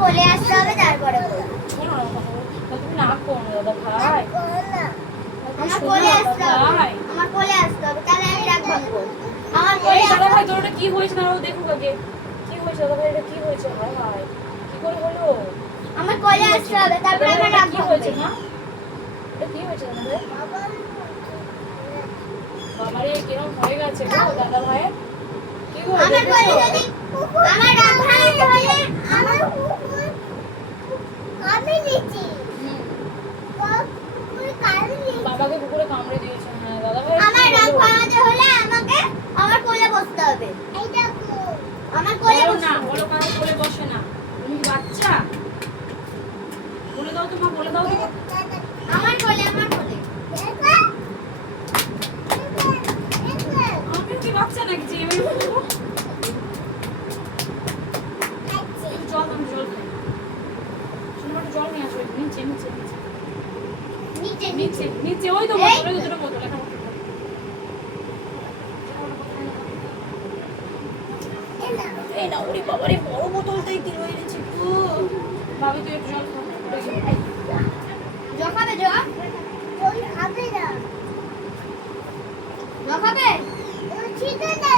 কোলে আসতে হবে তারপরে বলবো। শোনো না কথা বলো। তুমি না করো না দাদা ভাই। আমার কোলে আসতে হবে, আমার কোলে আসতে হবে, তাহলে আমি রাগ ভাঙবো। আমার কোলে এই দাদা ভাই তোর এটা কি হয়েছে না দেখুক আগে। কি হয়েছে দাদা ভাই, এটা কি হয়েছে? হায় হায়, কি করে হলো? আমার কোলে আসতে হবে, তারপরে আমার রাগ কি ভাঙবে। হয়েছে মা? এটা কি হয়েছে দাদা ভাই? বাবারে কিরম হয়ে গেছে গো দাদা ভাই? কি হয়েছে? আমার কোলে যদি আমার রাগ ভাঙতে হলে আমার আমি নিচি বাবাকে কুকুরে কামড়ে দিয়েছে। হ্যাঁ দাদা ভাই আমার রাগ ভাঙাতে হলে আমাকে আমার কোলে বসতে হবে। এই দেখো আমার কোলে বলো বসতে না, হবে। বলো কারো কোলে বসে না। তুমি কি বাচ্চা? বলে দাও তো মা, বলে দাও তো। আমার কোলে, আমার কোলে। আমি কি বাচ্চা নাকি যে আমি বলবো? জল আমি জল খাই। শুনো একটু জল নিয়ে আসো নিচে নিচে নিচে নিচে নিচে নিচে ওই তো এই। বোতল, ওই দুটো বোতল এখন। এই না ওরে বাবারে বড় বোতলটাই দিল এনেছে গো। ভাবি তুই একটু জল খা। জখাবে জল ওই খাবে না জখাবে ঠিক আছে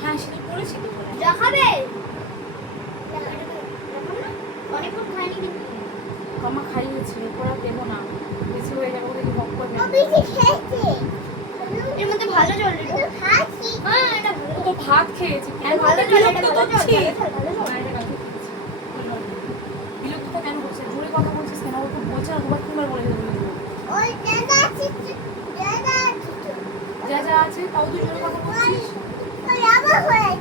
হ্যাঁ সেটা করেছি তো। জখাবে অনেকক্ষণ খাইনি কিন্তু কামা খাইয়েছি, এরপর আর দেবো না। বেশি হয়ে যাবে ওকে বক করবে। এর মধ্যে ভালো জল রে খাচ্ছি হ্যাঁ এটা ও তো ভাত খেয়েছে। আর ভালো জল এটা বিরক্ত ভালো জল করছিস? ভালো জল বাইরে কাকে খেয়েছি? বিরক্তটা কেন করছিস? জোরে কথা বলছিস কেন? ও তো বলছে না, দুবার তিনবার বলে দেবে। ওই জায়গা আছে জায়গা আছে যা যা আছে তাও তুই জোরে কথা বলছিস। ওই আবার হয়েছে